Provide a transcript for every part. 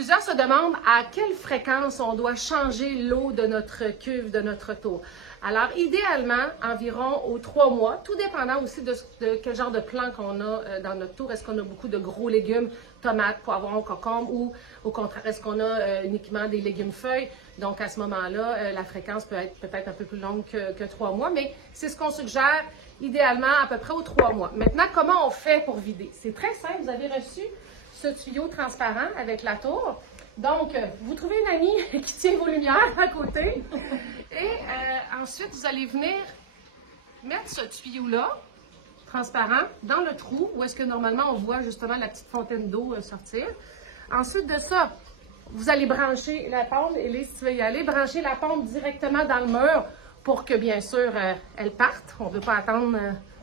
Plusieurs se demandent à quelle fréquence on doit changer l'eau de notre cuve, de notre tour. Alors, idéalement, environ aux 3 mois, tout dépendant aussi de quel genre de plant qu'on a dans notre tour. Est-ce qu'on a beaucoup de gros légumes, tomates, poivrons, concombres, ou au contraire, est-ce qu'on a uniquement des légumes feuilles? Donc, à ce moment-là, la fréquence peut être peut-être un peu plus longue que 3 mois, mais c'est ce qu'on suggère idéalement à peu près aux 3 mois. Maintenant, comment on fait pour vider? C'est très simple. Vous avez reçu ce tuyau transparent avec la tour. Donc, vous trouvez une amie qui tient vos lumières à côté. Et ensuite, vous allez venir mettre ce tuyau-là, transparent, dans le trou où est-ce que normalement on voit justement la petite fontaine d'eau sortir. Ensuite de ça, vous allez brancher la pompe. Élise, si tu veux y aller, brancher la pompe directement dans le mur pour que, bien sûr, elle parte. On ne veut pas attendre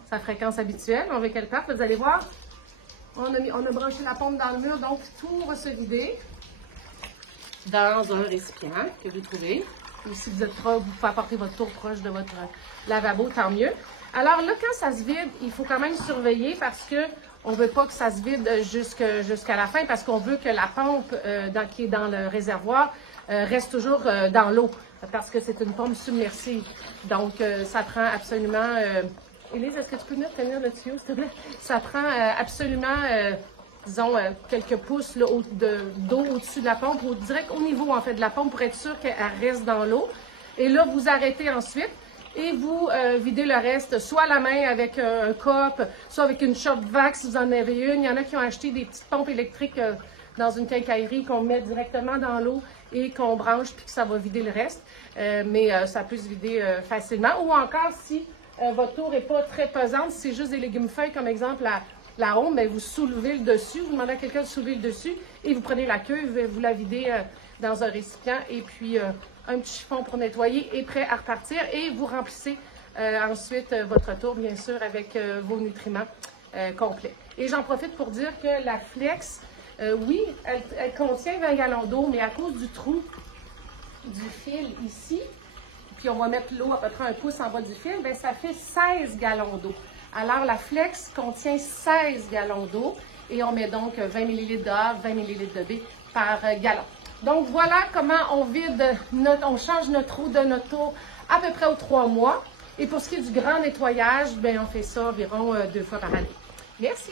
sa fréquence habituelle. On veut qu'elle parte. Vous allez voir, on a branché la pompe dans le mur, donc tout va se vider dans un récipient que vous trouvez. Ou si vous êtes proche, vous pouvez apporter votre tour proche de votre lavabo, tant mieux. Alors là, quand ça se vide, il faut quand même surveiller parce que on ne veut pas que ça se vide jusqu'à la fin parce qu'on veut que la pompe qui est dans le réservoir reste toujours dans l'eau parce que c'est une pompe submersive. Donc, ça prend absolument... Élise, est-ce que tu peux venir tenir le tuyau, s'il te plaît? Ça prend absolument... disons, quelques pouces d'eau au-dessus de la pompe, ou direct au niveau, en fait, de la pompe pour être sûr qu'elle reste dans l'eau. Et là, vous arrêtez ensuite et vous videz le reste, soit à la main avec un cop, soit avec une shop vac si vous en avez une. Il y en a qui ont acheté des petites pompes électriques dans une quincaillerie qu'on met directement dans l'eau et qu'on branche puis que ça va vider le reste. Mais ça peut se vider facilement. Ou encore, si votre tour n'est pas très pesante, si c'est juste des légumes feuilles, comme exemple la ronde, mais vous soulevez le dessus, vous demandez à quelqu'un de soulever le dessus et vous prenez la cuve, vous la videz dans un récipient et puis un petit chiffon pour nettoyer et prêt à repartir. Et vous remplissez ensuite votre tour, bien sûr, avec vos nutriments complets. Et j'en profite pour dire que la Flex, oui, elle contient 20 gallons d'eau, mais à cause du trou du fil ici, puis on va mettre l'eau à peu près un pouce en bas du fil, bien, ça fait 16 gallons d'eau. Alors, la Flex contient 16 gallons d'eau et on met donc 20 ml d'A, 20 ml de B par gallon. Donc, voilà comment on change notre eau de notre tour à peu près aux 3 mois. Et pour ce qui est du grand nettoyage, bien, on fait ça environ 2 fois par année. Merci!